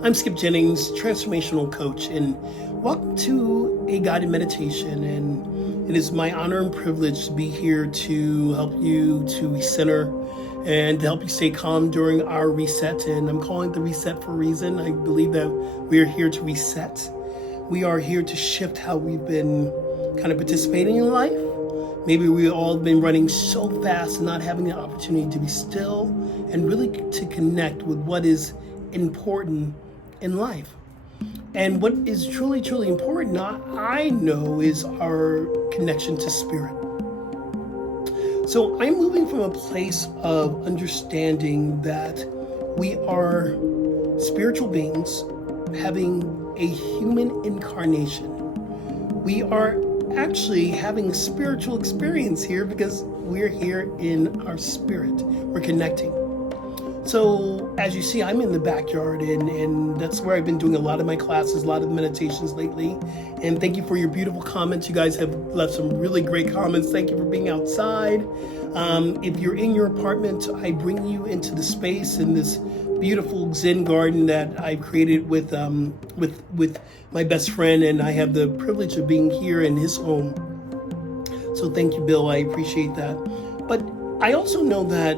I'm Skip Jennings, transformational coach, and welcome to a guided meditation. And it is my honor and privilege to be here to help you to recenter and to help you stay calm during our reset. And I'm calling it the reset for a reason. I believe that we are here to reset. We are here to shift how we've been kind of participating in life. Maybe we've all been running so fast and not having the opportunity to be still and really to connect with what is important in life. And what is truly, truly important, I know, is our connection to spirit. So I'm moving from a place of understanding that we are spiritual beings having a human incarnation. We are actually having a spiritual experience here because we're here in our spirit. We're connecting. So as you see, I'm in the backyard and that's where I've been doing a lot of my classes, a lot of the meditations lately. And thank you for your beautiful comments. You guys have left some really great comments. Thank you for being outside. If you're in your apartment, I bring you into the space in this beautiful Zen garden that I've created with my best friend, and I have the privilege of being here in his home. So thank you, Bill. I appreciate that. But I also know that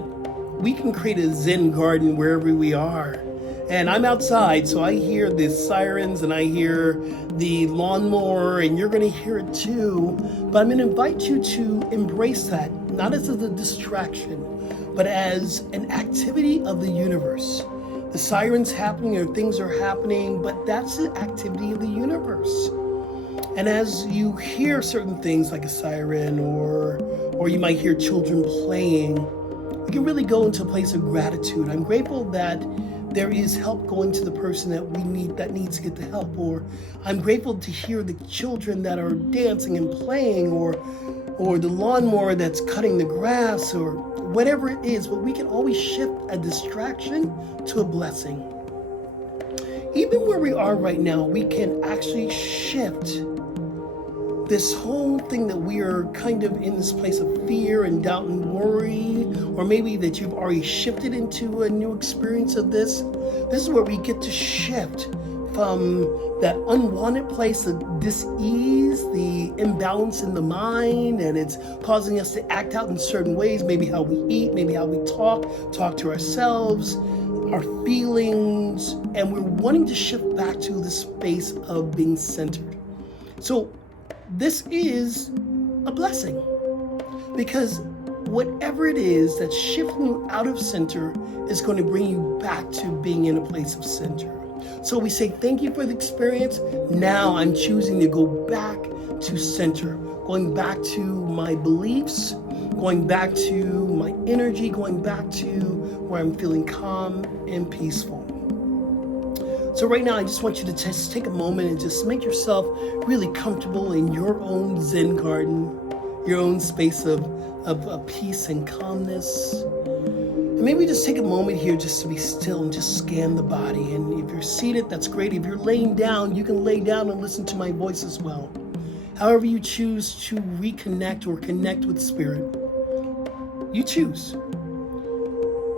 we can create a Zen garden wherever we are. And I'm outside, so I hear the sirens and I hear the lawnmower, and you're going to hear it too. But I'm going to invite you to embrace that, not as a distraction, but as an activity of the universe. The sirens happening or things are happening, but that's the activity of the universe. And as you hear certain things like a siren or you might hear children playing, we can really go into a place of gratitude. I'm grateful that there is help going to the person that needs to get the help, or I'm grateful to hear the children that are dancing and playing, or the lawnmower that's cutting the grass, or whatever it is. But we can always shift a distraction to a blessing. Even where we are right now, we can actually shift this whole thing that we are kind of in this place of fear and doubt and worry, or maybe that you've already shifted into a new experience of this. This is where we get to shift from that unwanted place of dis-ease, the imbalance in the mind, and it's causing us to act out in certain ways, maybe how we eat, maybe how we talk to ourselves, our feelings, and we're wanting to shift back to the space of being centered. So this is a blessing, because whatever it is that's shifting you out of center is going to bring you back to being in a place of center. So we say, thank you for the experience. Now I'm choosing to go back to center, going back to my beliefs, going back to my energy, going back to where I'm feeling calm and peaceful. So right now, I just want you to just take a moment and just make yourself really comfortable in your own Zen garden, your own space of peace and calmness. And maybe just take a moment here just to be still and just scan the body. And if you're seated, that's great. If you're laying down, you can lay down and listen to my voice as well. However you choose to reconnect or connect with spirit, you choose.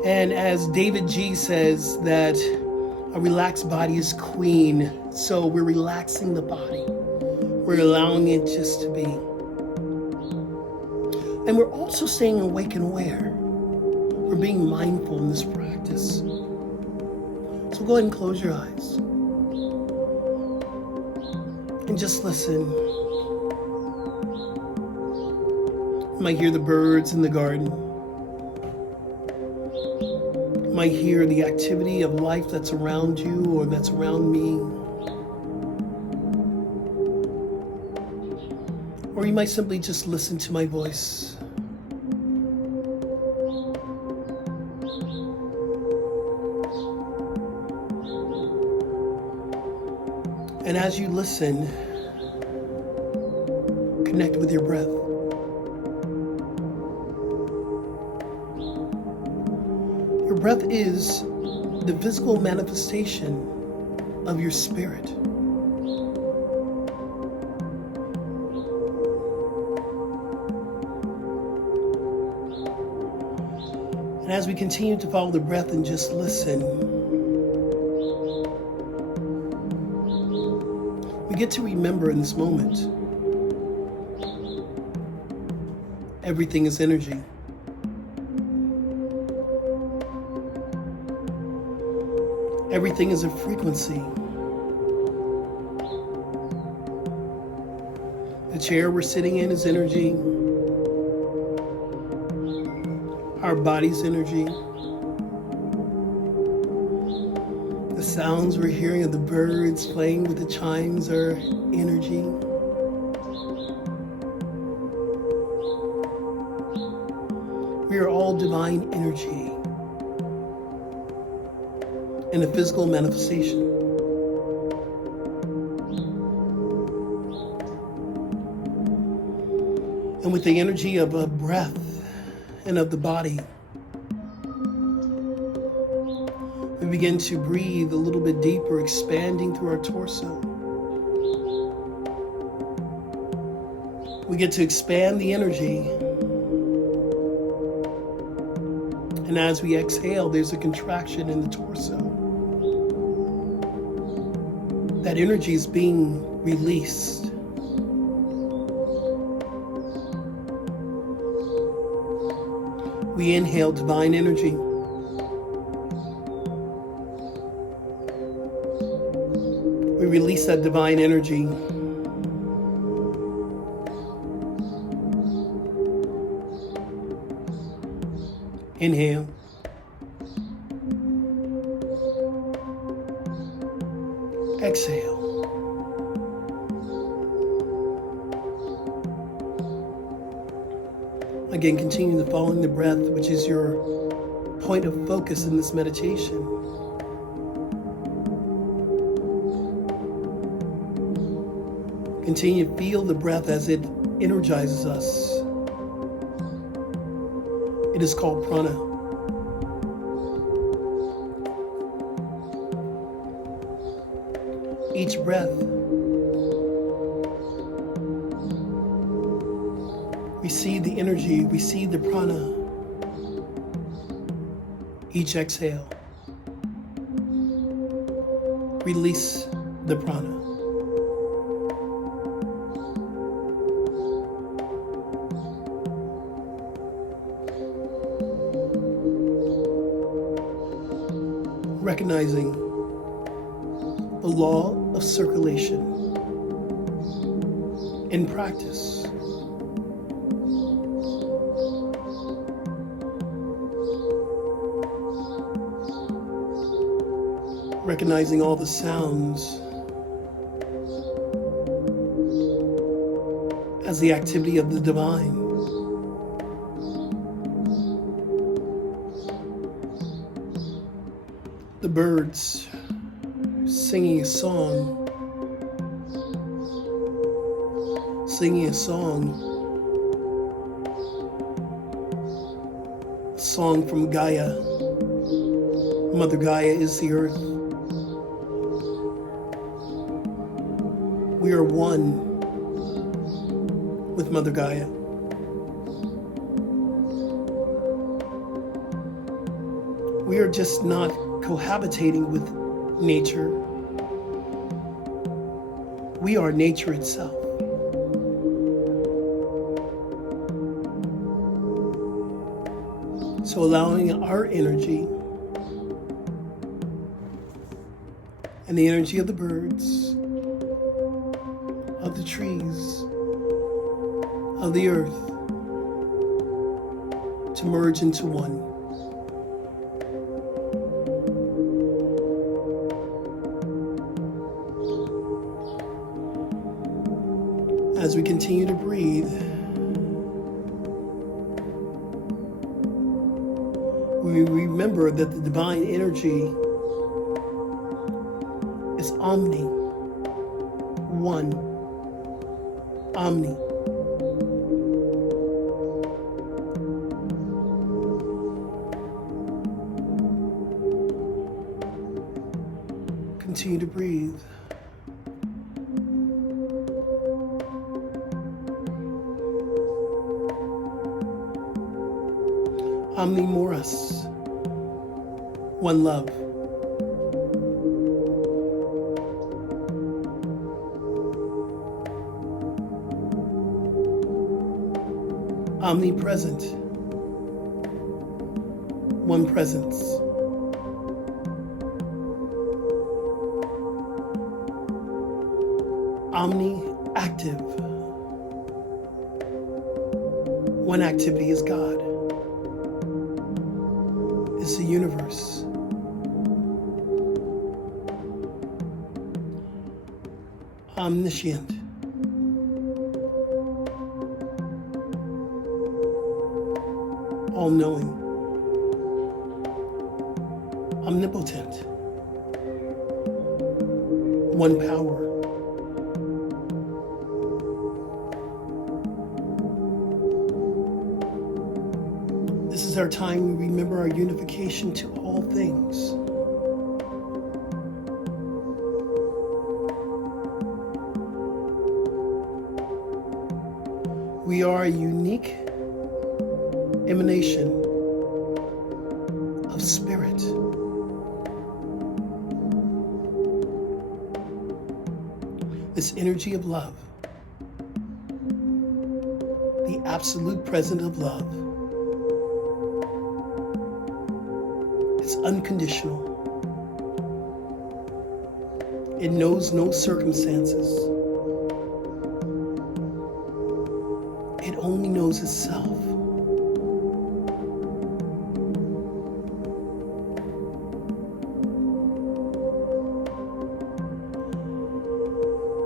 And as David G says, that a relaxed body is queen. So we're relaxing the body. We're allowing it just to be. And we're also staying awake and aware. We're being mindful in this practice. So go ahead and close your eyes. And just listen. You might hear the birds in the garden. You might hear the activity of life that's around you or that's around me. Or you might simply just listen to my voice. And as you listen, connect with your breath. Your breath is the physical manifestation of your spirit. And as we continue to follow the breath and just listen, We get to remember in this moment, everything is energy. Everything is a frequency. The chair we're sitting in is energy. Our body's energy. The sounds we're hearing of the birds playing with the chimes are energy. We are all divine energy in a physical manifestation. And with the energy of a breath and of the body, we begin to breathe a little bit deeper, expanding through our torso. We get to expand the energy. And as we exhale, there's a contraction in the torso. That energy is being released. We inhale divine energy. We release that divine energy. Inhale. Exhale. Again, continue to following the breath, which is your point of focus in this meditation. Continue to feel the breath as it energizes us. It is called prana. Each breath, receive the energy, receive the prana. Each exhale, release the prana. Recognizing the law of circulation in practice. Recognizing all the sounds as the activity of the divine. The birds singing a song, a song from Gaia. Mother Gaia is the earth. We are one with Mother Gaia. We are just not cohabitating with nature. We are nature itself. So allowing our energy and the energy of the birds, of the trees, of the earth, to merge into one. As we continue to breathe, we remember that the divine energy is omni, one, omni. Continue to breathe. Omni Moras, one love. omnipresent, one presence. Omni-active, one activity is God, is the universe. Omniscient, all-knowing, omnipotent, one power. This is our time we remember our unification to all things. We are a unique emanation of spirit. This energy of love, the absolute presence of love, is unconditional. It knows no circumstances. It only knows itself.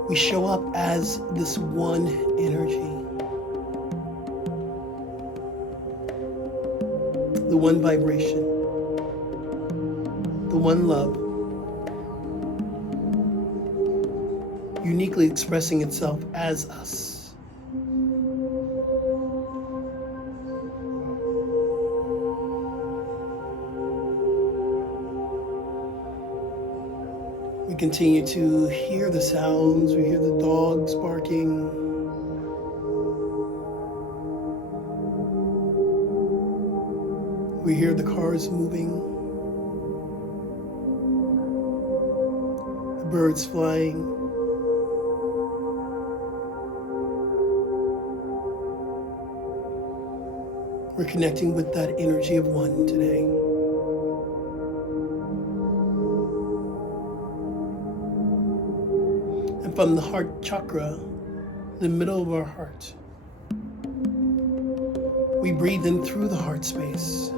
We show up as this one energy, the one vibration, the one love, uniquely expressing itself as us. We continue to hear the sounds. We hear the dogs barking. We hear the cars moving. The birds flying. We're connecting with that energy of one today. From the heart chakra, the middle of our heart, we breathe in through the heart space.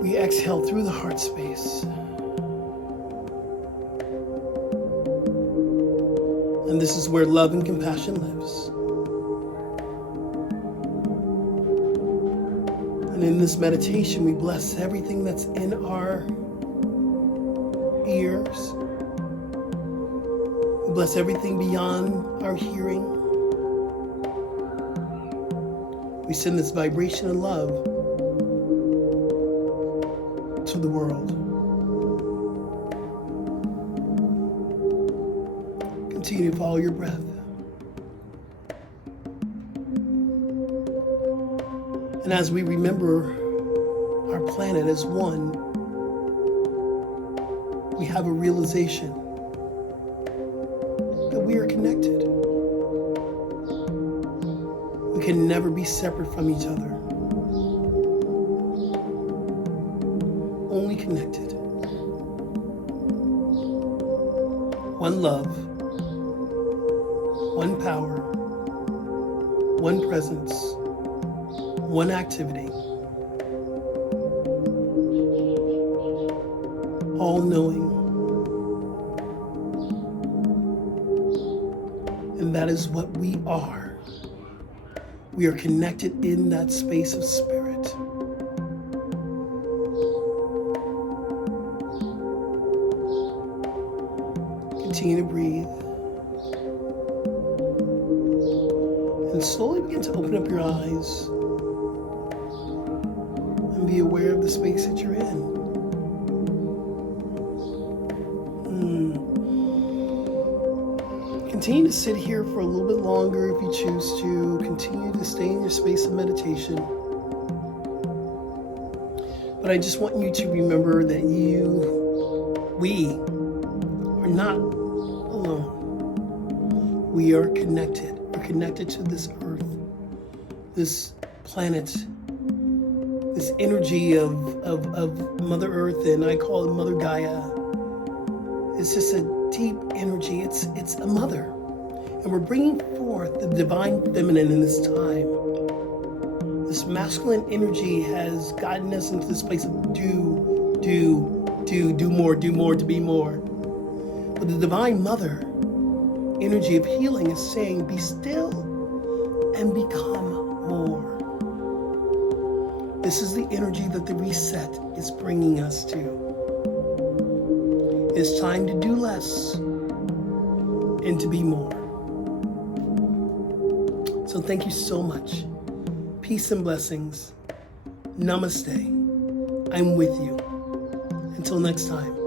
We exhale through the heart space. And this is where love and compassion lives. And in this meditation, we bless everything that's in our ears. Bless everything beyond our hearing. We send this vibration of love to the world. Continue to follow your breath. And as we remember our planet as one, we have a realization we are connected. We can never be separate from each other. Only connected. One love, one power, one presence, one activity. All knowing. And that is what we are. We are connected in that space of spirit. Continue to breathe. And slowly begin to open up your eyes and be aware of the space that you're in. Continue to sit here for a little bit longer if you choose to. Continue to stay in your space of meditation. But I just want you to remember that we are not alone. We are connected. are connected to this earth, this planet, this energy of Mother Earth, and I call it Mother Gaia. It's just a deep energy. It's a mother. And we're bringing forth the divine feminine in this time. This masculine energy has gotten us into this place of do more, to be more. But the divine mother energy of healing is saying, be still and become more. This is the energy that the reset is bringing us to. It's time to do less and to be more. So thank you so much. Peace and blessings. Namaste. I'm with you. Until next time.